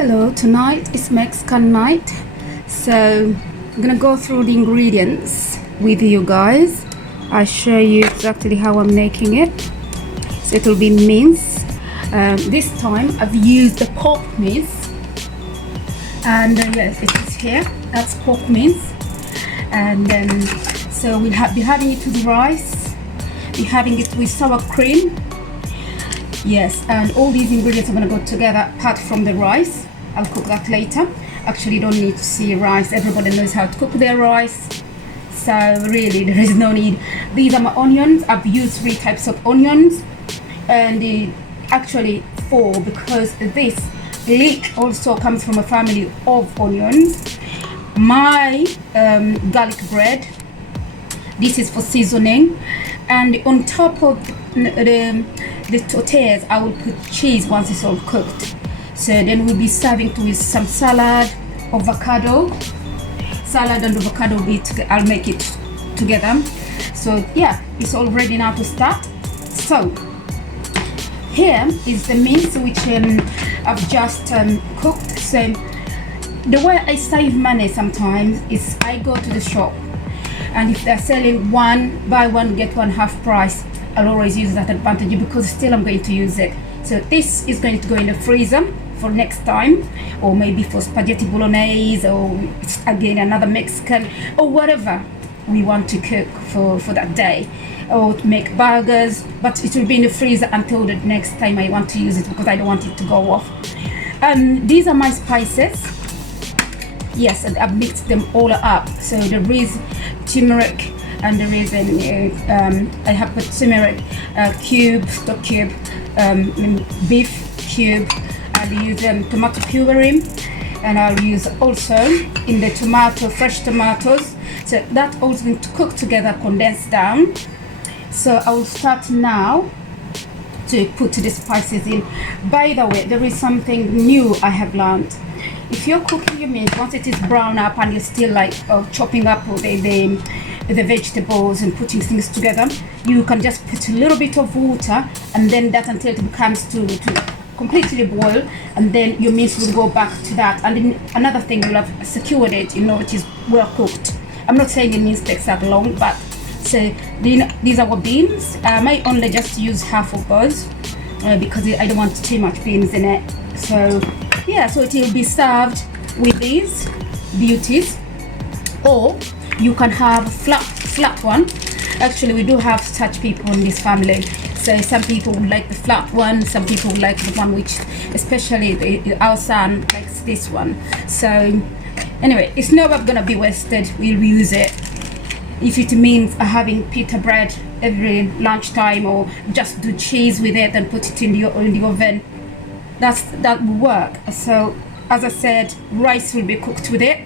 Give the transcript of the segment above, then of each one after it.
Hello, tonight is Mexican night, so I'm gonna go through the ingredients with you guys. I'll show you exactly how I'm making it. So it will be mince. This time I've used the pork mince, and yes, it is here. That's pork mince, and then so we'll be having it with rice. Be having it with sour cream. Yes, and all these ingredients are gonna go together apart from the rice. I'll cook that later. Actually, you don't need to see rice. Everybody knows how to cook their rice. So really, there is no need. These are my onions. I've used 3 types of onions. And actually 4, because this leek also comes from a family of onions. My garlic bread. This is for seasoning. And on top of the tortillas, I will put cheese once it's all cooked. So then we'll be serving with some salad, avocado. Salad and avocado will be I'll make it together. So yeah, it's all ready now to start. So here is the mince which I've just cooked. So the way I save money sometimes is I go to the shop, and if they're selling buy one get one half price, I'll always use that advantage because still I'm going to use it. So this is going to go in the freezer for next time, or maybe for spaghetti bolognese, or again another Mexican, or whatever we want to cook for that day, or to make burgers. But it will be in the freezer until the next time I want to use it, because I don't want it to go off. These are my spices. Yes, and I've mixed them all up. So there is turmeric, and there is I have put turmeric cube, stock cube, beef cube. I'll use tomato puree, and I'll use also in the fresh tomatoes. So that all's going to cook together, condensed down. So I will start now to put the spices in. By the way, there is something new I have learned. If you're cooking your meat, once it is brown up and you're still like chopping up the vegetables and putting things together, you can just put a little bit of water, and then that until it becomes to completely boil, and then your mince will go back to that. And then another thing, you'll have secured it, it is well cooked. I'm not saying the mince takes that long, but so these are our beans. I might only just use half of those because I don't want too much beans in it. So yeah, so it will be served with these beauties, or you can have flat one. Actually, we do have such people in this family. So some people would like the flat one, some people would like the one which, especially our son likes this one. So anyway, it's never gonna be wasted. We'll use it. If it means having pita bread every lunchtime, or just do cheese with it and put it in the oven, that will work. So as I said, rice will be cooked with it,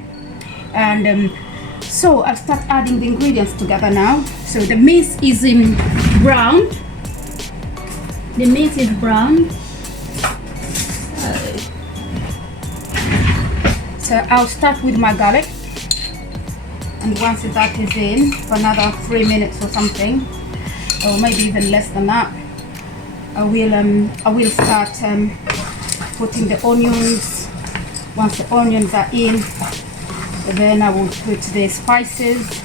and so I'll start adding the ingredients together now. So the mince is in brown. The mince is brown. So I'll start with my garlic, and once that is in for another 3 minutes or something, or maybe even less than that, I will start putting the onions. Once the onions are in, then I will put the spices.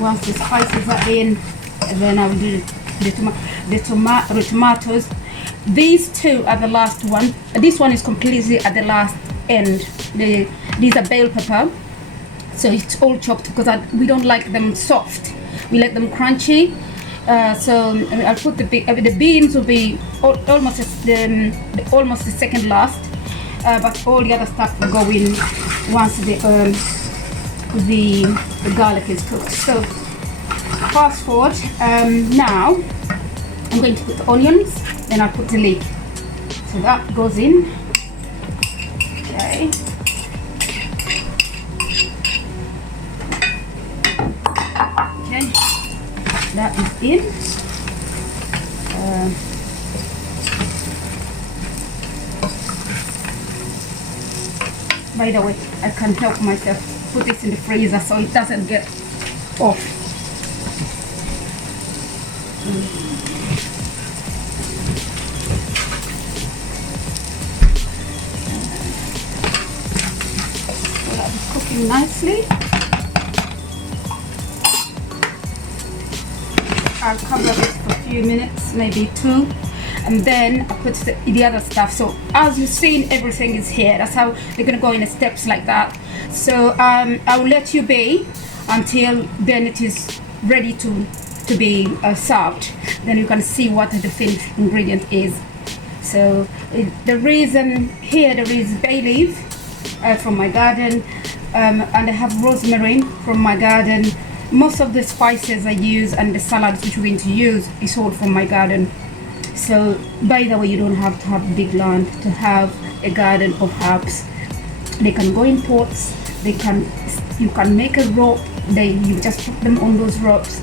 Once the spices are in, then I will do the tomatoes. These 2 are the last one. This one is completely at the last end. These are bell pepper, so it's all chopped because we don't like them soft. We like them crunchy. So I'll put the beans will be almost the second last, but all the other stuff will go in once the garlic is cooked. So fast forward, now I'm going to put the onions, then I'll put the leek. So that goes in. Okay. Okay, that is in. By the way, I can help myself put this in the freezer so it doesn't get off. So that is cooking nicely. I'll cover this for a few minutes, maybe 2, and then I put the other stuff. So as you've seen, everything is here. That's how they're gonna go in steps like that. So I'll let you be until then it is ready to be served. Then you can see what the finished ingredient is. So the reason here there is bay leaf from my garden, and I have rosemary from my garden. Most of the spices I use and the salads which we're going to use is all from my garden. So by the way, you don't have to have big land to have a garden of herbs. They can go in pots. You can make a rope. You just put them on those ropes.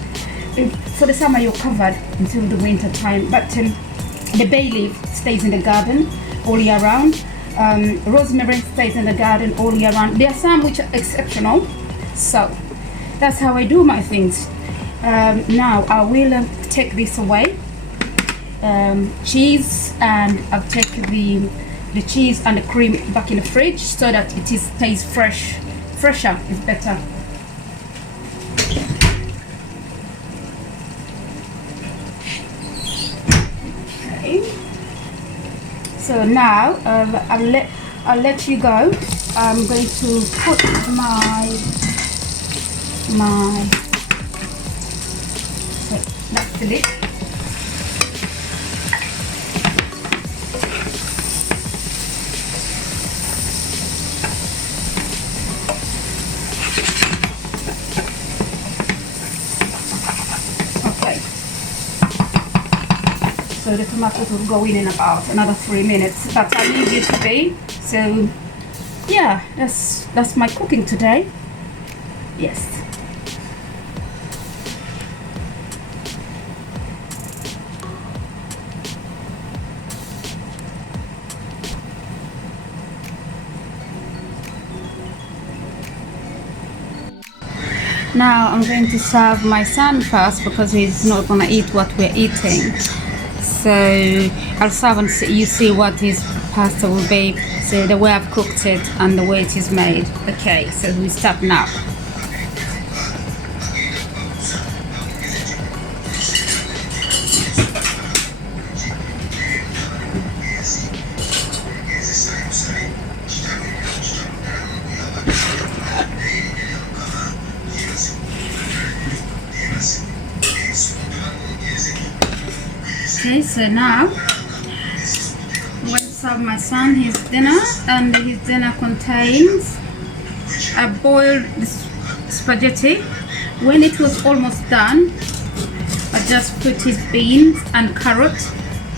For the summer you're covered until the winter time. But the bay leaf stays in the garden all year round. Rosemary stays in the garden all year round. There are some which are exceptional. So that's how I do my things. Now I will take this away. Cheese, and I'll take the cheese and the cream back in the fridge so that it stays fresh. Fresher is better. Okay. So now I'll let you go. I'm going to put so that's the lid. Okay. So the tomatoes will go in about another 3 minutes, but I leave you to be. So yeah, that's my cooking today. Yes. Now I'm going to serve my son first because he's not gonna eat what we're eating. So I'll serve and you see what his pasta will be. So the way I've cooked it and the way it is made. Okay, so we start now. Okay, so now I'm going to serve my son his dinner, and his dinner contains a boiled spaghetti. When it was almost done, I just put his beans and carrot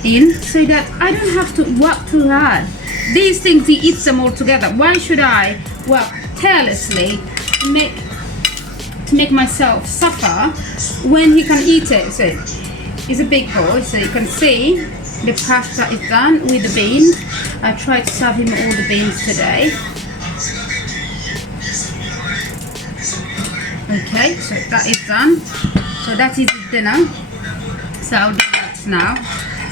in so that I don't have to work too hard. These things he eats them all together. Why should I work carelessly to make myself suffer when he can eat it? So it's a big bowl, so you can see the pasta is done with the beans. I tried to serve him all the beans today. Okay, so that is done. So that is his dinner. So I'll do that now.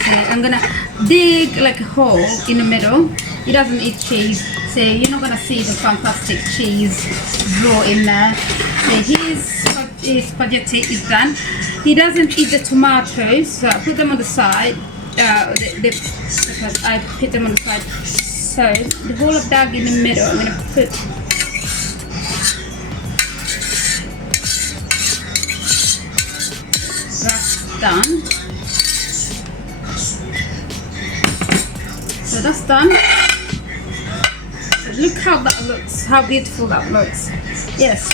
So I'm gonna dig like a hole in the middle. He doesn't eat cheese, so you're not gonna see the fantastic cheese draw in there. So his spaghetti is done. He doesn't eat the tomatoes, so I put them on the side. Because I put them on the side. So the whole of that in the middle, I'm gonna put. That's done. So that's done. So look how that looks. How beautiful that looks. Yes,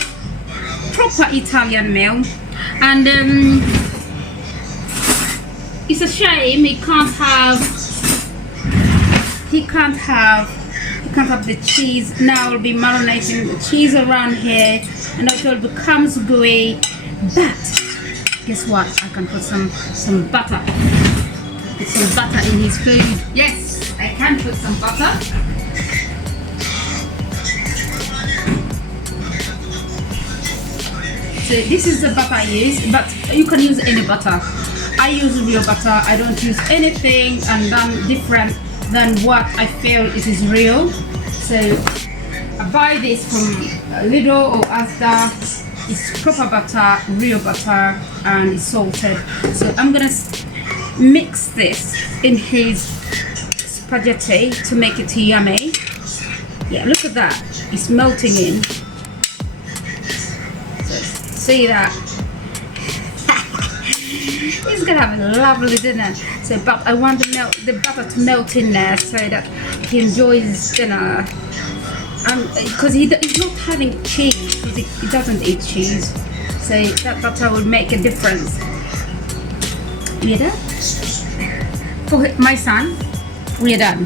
proper Italian meal. And it's a shame he can't can't have the cheese. Now I'll be marinating the cheese around here and until it becomes gooey. But guess what? I can put some butter. Put some butter in his food. Yes, I can put some butter. So this is the butter I use, but you can use any butter. I use real butter. I don't use anything and then different than what I feel it is real. So I buy this from Lidl or Asda. It's proper butter, real butter, and it's salted. So I'm gonna mix this in his spaghetti to make it yummy. Yeah, look at that. It's melting in. See that? He's gonna have a lovely dinner. So, but I want the butter to melt in there so that he enjoys his dinner. Because he's not having cheese, because he doesn't eat cheese. So that butter will make a difference. You know? For my son, we're done.